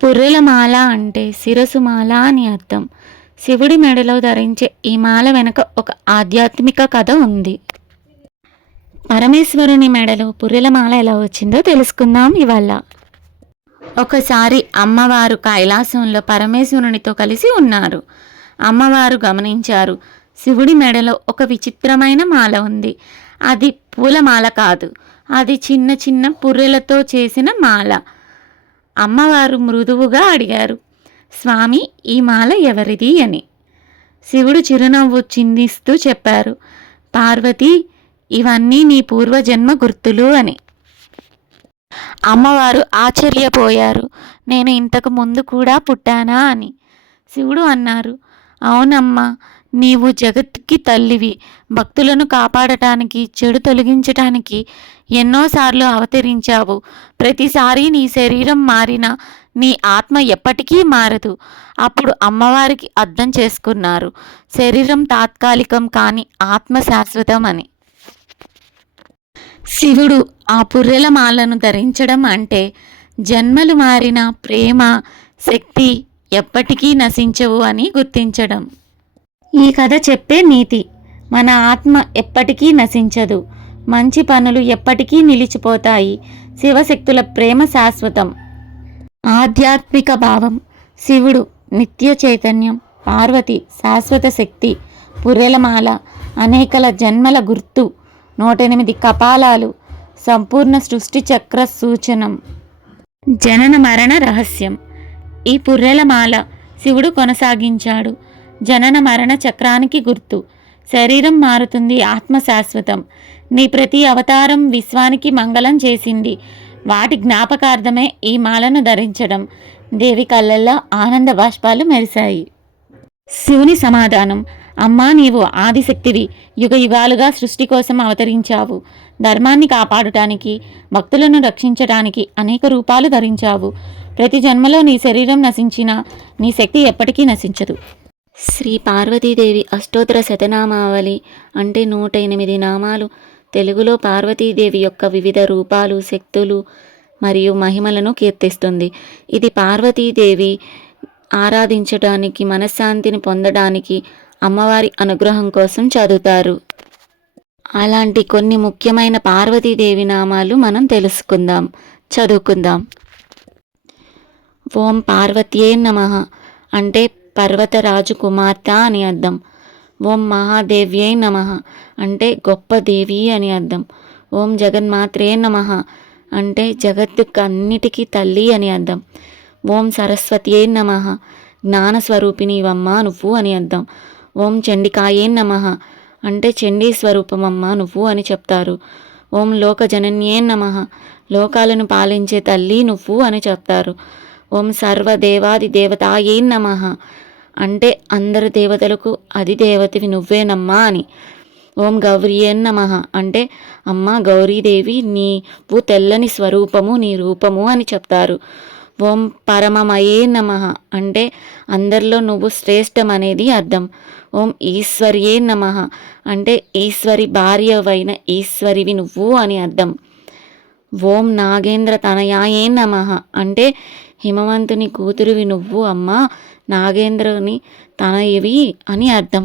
పుర్రెల మాల అంటే శిరసు మాల అని అర్థం. శివుడి మెడలో ధరించే ఈ మాల వెనుక ఒక ఆధ్యాత్మిక కథ ఉంది. పరమేశ్వరుని మెడలో పుర్రెల మాల ఎలా వచ్చిందో తెలుసుకుందాం ఇవాళ. ఒకసారి అమ్మవారు కైలాసంలో పరమేశ్వరునితో కలిసి ఉన్నారు. అమ్మవారు గమనించారు, శివుడి మెడలో ఒక విచిత్రమైన మాల ఉంది. అది పూలమాల కాదు, అది చిన్న చిన్న పుర్రెలతో చేసిన మాల. అమ్మవారు మృదువుగా అడిగారు, స్వామి, ఈ మాల ఎవరిది అని. శివుడు చిరునవ్వు చిందిస్తూ చెప్పారు, పార్వతి, ఇవన్నీ నీ పూర్వజన్మ గుర్తులు అని. అమ్మవారు ఆశ్చర్యపోయారు, నేను ఇంతకు ముందు కూడా పుట్టానా అని. శివుడు అన్నారు, అవునమ్మా, నీవు జగత్తుకి తల్లివి. భక్తులను కాపాడటానికి, చెడు తొలగించటానికి ఎన్నోసార్లు అవతరించావు. ప్రతిసారి నీ శరీరం మారినా నీ ఆత్మ ఎప్పటికీ మారదు. అప్పుడు అమ్మవారికి అర్థం చేసుకున్నారు, శరీరం తాత్కాలికం కానీ ఆత్మ శాశ్వతం అని. శివుడు ఆ పుర్రెల మాలను ధరించడం అంటే జన్మలు మారిన ప్రేమ, శక్తి ఎప్పటికీ నశించవు అని గుర్తించడం. ఈ కథ చెప్పే నీతి, మన ఆత్మ ఎప్పటికీ నశించదు, మంచి పనులు ఎప్పటికీ నిలిచిపోతాయి, శివశక్తుల ప్రేమ శాశ్వతం. ఆధ్యాత్మిక భావం, శివుడు నిత్య చైతన్యం, పార్వతి శాశ్వత శక్తి, పుర్రెలమాల అనేకల జన్మల గుర్తు, 108 కపాలాలు, సంపూర్ణ సృష్టి చక్ర సూచనం, జనన మరణ రహస్యం. ఈ పుర్రెలమాల శివుడు కొనసాగించాడు. జనన మరణ చక్రానికి గుర్తు. శరీరం మారుతుంది, ఆత్మ శాశ్వతం. నీ ప్రతి అవతారం విశ్వానికి మంగళం చేసింది. వాటి జ్ఞాపకార్థమే ఈ మాలను ధరించడం. దేవి కళ్ళల్లో ఆనంద బాష్పాలు మెరిశాయి. శివుని సమాధానం, అమ్మా, నీవు ఆదిశక్తివి. యుగ యుగాలుగా సృష్టి కోసం అవతరించావు. ధర్మాన్ని కాపాడటానికి, భక్తులను రక్షించటానికి అనేక రూపాలు ధరించావు. ప్రతి జన్మలో నీ శరీరం నశించినా నీ శక్తి ఎప్పటికీ నశించదు. శ్రీ పార్వతీదేవి అష్టోత్తర శతనామావళి అంటే 108 నామాలు తెలుగులో పార్వతీదేవి యొక్క వివిధ రూపాలు, శక్తులు మరియు మహిమలను కీర్తిస్తుంది. ఇది పార్వతీదేవి ఆరాధించడానికి, మనశ్శాంతిని పొందడానికి, అమ్మవారి అనుగ్రహం కోసం చదువుతారు. అలాంటి కొన్ని ముఖ్యమైన పార్వతీదేవి నామాలు మనం తెలుసుకుందాం, చదువుకుందాం. ఓం పార్వత్యే నమః అంటే పర్వతరాజు కుమార్తె అని అర్థం. ఓం మహాదేవ్యై నమః అంటే గొప్ప దేవి అని అర్థం. ఓం జగన్మాత్రే నమః అంటే జగత్తుకు అన్నిటికీ తల్లి అని అర్థం. ఓం సరస్వత్యై నమః జ్ఞానస్వరూపిణివమ్మ నువ్వు అని అర్థం. ఓం చండికాయే నమః అంటే చండీ స్వరూపమమ్మ నువ్వు అని చెప్తారు. ఓం లోకజనన్యే నమః లోకాలను పాలించే తల్లి నువ్వు అని చెప్తారు. ఓం సర్వదేవాది దేవతాయే నమః అంటే అందరు దేవతలకు అధిదేవతవి నువ్వేనమ్మా అని. ఓం గౌరీయే నమః అంటే అమ్మ గౌరీదేవి, నీవు తెల్లని స్వరూపము, నీ రూపము అని చెప్తారు. ఓం పరమమయే నమః అంటే అందరిలో నువ్వు శ్రేష్టమనేది అర్థం. ఓం ఈశ్వర్యే నమః అంటే ఈశ్వరి భార్యవైన ఈశ్వరివి నువ్వు అని అర్థం. ఓం నాగేంద్ర తనయాయే నమః అంటే హిమవంతుని కూతురువి నువ్వు అమ్మ, నాగేంద్రుని తనయువి అని అర్థం.